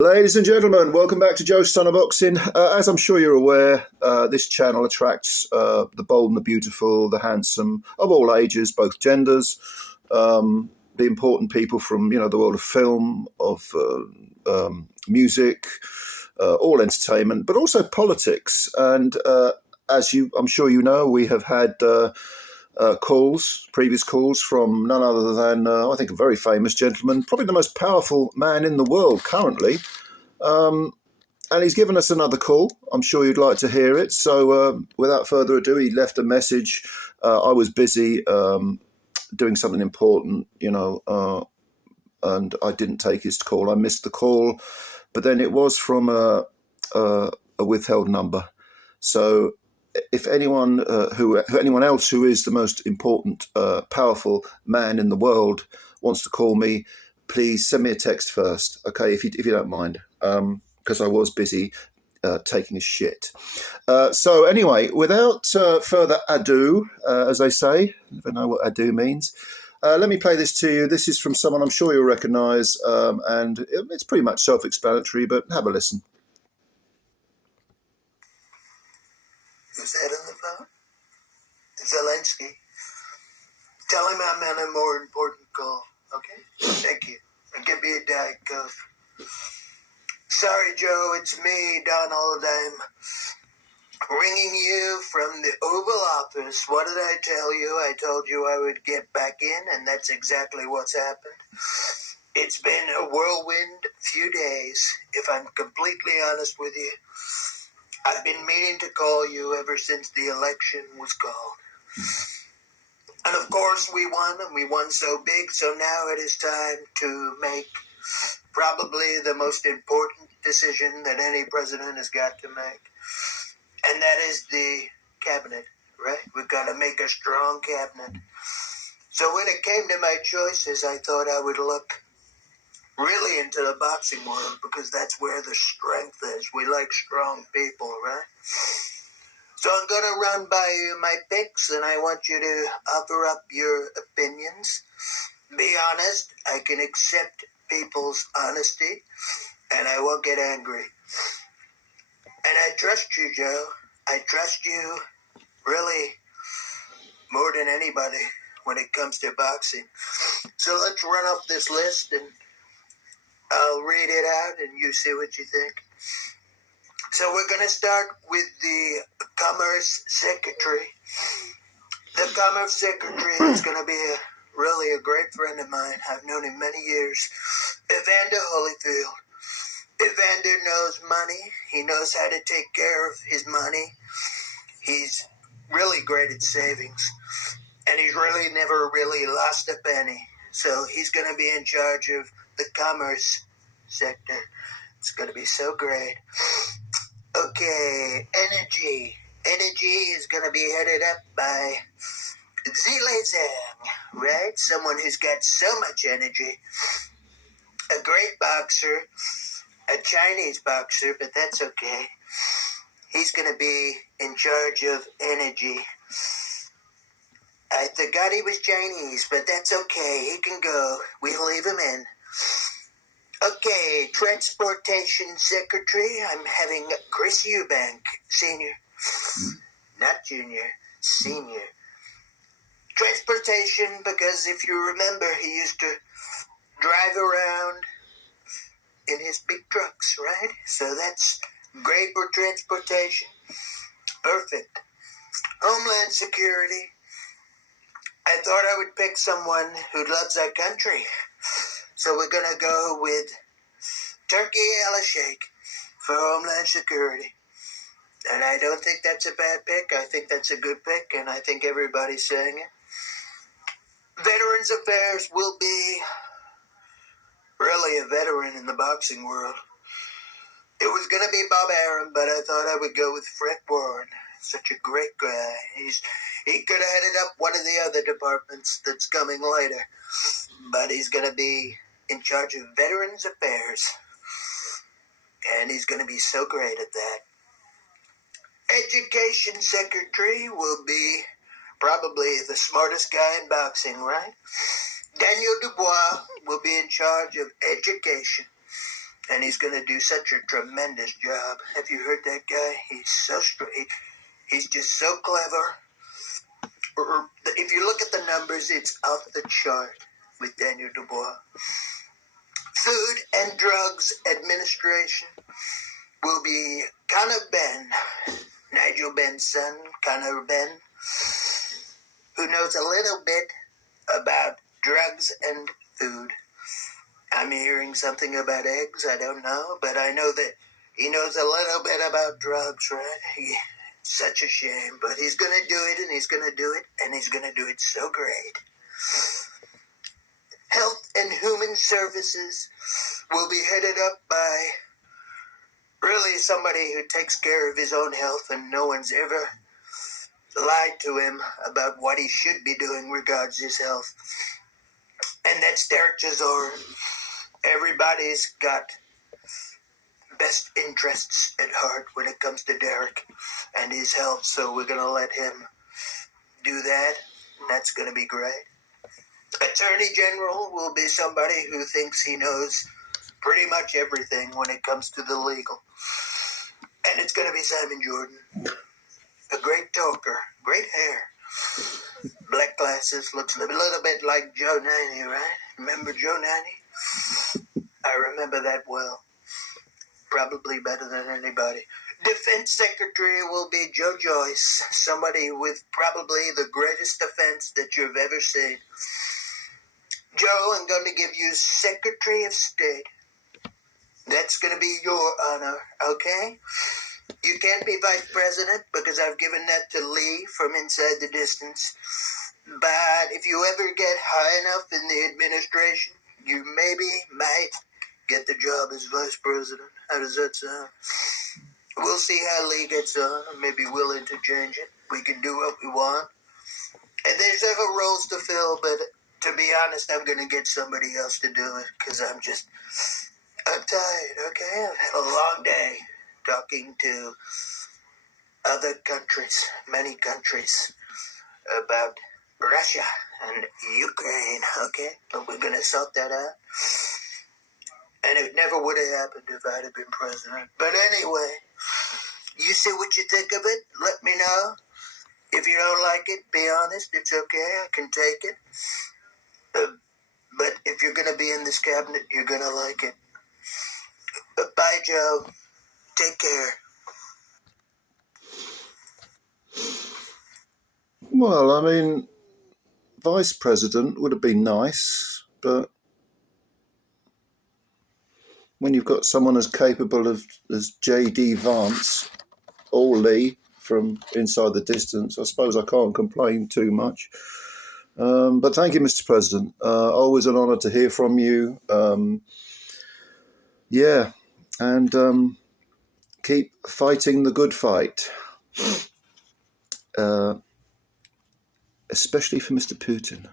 Ladies and gentlemen, welcome back to Joe's Son of Boxing. As I'm sure you're aware, this channel attracts the bold and the beautiful, the handsome, of all ages, both genders, the important people from the world of film, of music, all entertainment, but also politics. And as I'm sure you know, we have had previous calls from none other than, I think, a very famous gentleman, probably the most powerful man in the world currently. And he's given us another call. I'm sure you'd like to hear it. So without further ado, he left a message. I was busy doing something important, and I didn't take his call. I missed the call, but then it was from a withheld number. So if anyone anyone else who is the most important, powerful man in the world wants to call me, please send me a text first, okay? If you don't mind, because I was busy taking a shit. So anyway, without further ado, as they say, I never know what ado means. Let me play this to you. This is from someone I'm sure you'll recognise, and it's pretty much self-explanatory. But have a listen. Who's that on the phone? Zelensky. Tell him I'm on a more important call, okay? Thank you. And give me a Diet Coke. Sorry, Joe, it's me, Donald. I'm ringing you from the Oval Office. What did I tell you? I told you I would get back in, and that's exactly what's happened. It's been a whirlwind few days, if I'm completely honest with you. I've been meaning to call you ever since the election was called. And of course we won, and we won so big, so now it is time to make probably the most important decision that any president has got to make. And that is the cabinet, right? We've got to make a strong cabinet. So when it came to my choices, I thought I would look really into the boxing world, because that's where the strength is. We like strong people, right? So I'm going to run by you my picks, and I want you to offer up your opinions. Be honest. I can accept people's honesty, and I won't get angry. And I trust you, Joe. I trust you really more than anybody when it comes to boxing. So let's run off this list, and I'll read it out, and you see what you think. So we're going to start with the Commerce Secretary. The Commerce Secretary is going to be really a great friend of mine. I've known him many years. Evander Holyfield. Evander knows money. He knows how to take care of his money. He's really great at savings. And he's really never really lost a penny. So he's going to be in charge of the commerce sector. It's going to be so great. Okay, energy. Energy is going to be headed up by Zhilei Zhang, right? Someone who's got so much energy. A great boxer. A Chinese boxer, but that's okay. He's going to be in charge of energy. I forgot he was Chinese, but that's okay. He can go. We'll leave him in. Okay, Transportation Secretary. I'm having Chris Eubank, Senior. Not Junior, Senior. Transportation, because if you remember, he used to drive around in his big trucks, right? So that's great for transportation. Perfect. Homeland Security. I thought I would pick someone who loves our country. So we're going to go with Turkey Al-Sheikh for Homeland Security. And I don't think that's a bad pick. I think that's a good pick, and I think everybody's saying it. Veterans Affairs will be really a veteran in the boxing world. It was going to be Bob Arum, but I thought I would go with Fred Warren. Such a great guy. He could have headed up one of the other departments that's coming later. But he's going to be in charge of Veterans Affairs. And he's going to be so great at that. Education Secretary will be probably the smartest guy in boxing, right? Daniel Dubois will be in charge of education. and he's going to do such a tremendous job. Have you heard that guy? He's so straight. He's just so clever. If you look at the numbers, it's off the chart with Daniel Dubois. Food and Drugs Administration will be Conor Benn, Nigel Benn's son, Conor Benn, who knows a little bit about drugs and food. I'm hearing something about eggs, I don't know, but I know that he knows a little bit about drugs, right? Such a shame, but he's going to do it, and he's going to do it, and he's going to do it so great. Health and Human Services will be headed up by really somebody who takes care of his own health, and no one's ever lied to him about what he should be doing regards his health. And that's Derek Chisora. Everybody's got best interests at heart when it comes to Derek and his health, so we're going to let him do that, and that's going to be great. Attorney General will be somebody who thinks he knows pretty much everything when it comes to the legal. And it's going to be Simon Jordan. A great talker, great hair, black glasses, looks a little bit like Joe Nani, right? Remember Joe Nani? I remember that well. Probably better than anybody. Defense Secretary will be Joe Joyce, somebody with probably the greatest defense that you've ever seen. Joe, I'm going to give you Secretary of State. That's going to be your honor, okay? You can't be Vice President because I've given that to Lee from Inside the Distance. But if you ever get high enough in the administration, you might get the job as Vice President. How does that sound? We'll see how Lee gets on. Maybe we'll interchange it. We can do what we want. And there's several roles to fill, but to be honest, I'm going to get somebody else to do it because I'm tired, okay? I've had a long day talking to other countries, many countries, about Russia and Ukraine, okay? But we're going to sort that out. And it never would have happened if I'd have been president. But anyway, you see what you think of it. Let me know. If you don't like it, be honest. It's okay. I can take it. But if you're going to be in this cabinet, you're going to like it. Bye, Joe. Take care. Well, I mean, Vice President would have been nice, but when you've got someone as capable as J.D. Vance or Lee from Inside the Distance, I suppose I can't complain too much. But thank you, Mr. President. Always an honour to hear from you. And keep fighting the good fight, especially for Mr. Putin.